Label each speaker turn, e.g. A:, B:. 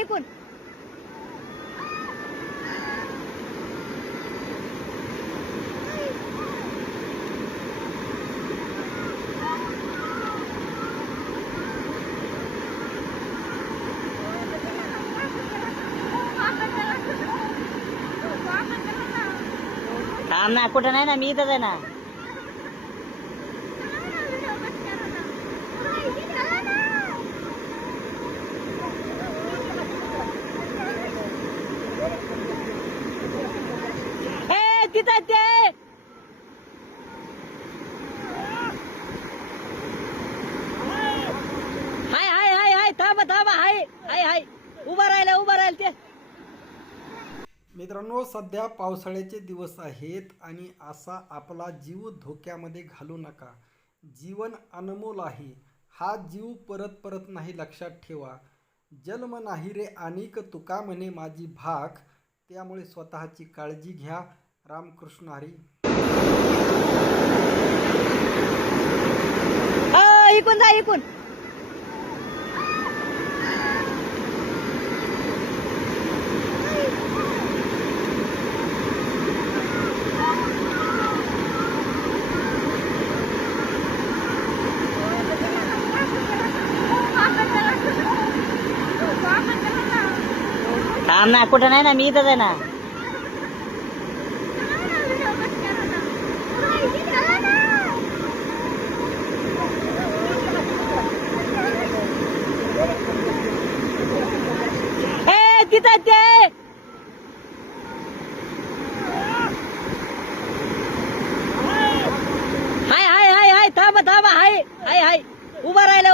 A: ऐकून
B: थांब ना कुठं नाही ना मी इथंच आहे ना
A: ए तिथं ते? हाय हाय हाय हाय थांबा थांबा हाय हाय हाय. उभं राहिल ते.
C: मित्रांनो सध्या पावसाळ्याचे दिवस आहेत आणि असा आपला जीव धोक्यामध्ये घालू नका. जीवन अनमोल आहे. हा जीव परत परत नाही लक्षात ठेवा. जन्म नाही रे अनेक तुका म्हणे माझी भाग त्यामुळे स्वतःची काळजी घ्या. रामकृष्ण हरी.
A: अ, इकून जा इकून.
B: थांब ना कुठं नाही ना मी इथंच आहे ना.
A: करीत आहेत ते. हाय हाय हाय हाय थांबा थांबा हाय हाय हाय. उभा राहिला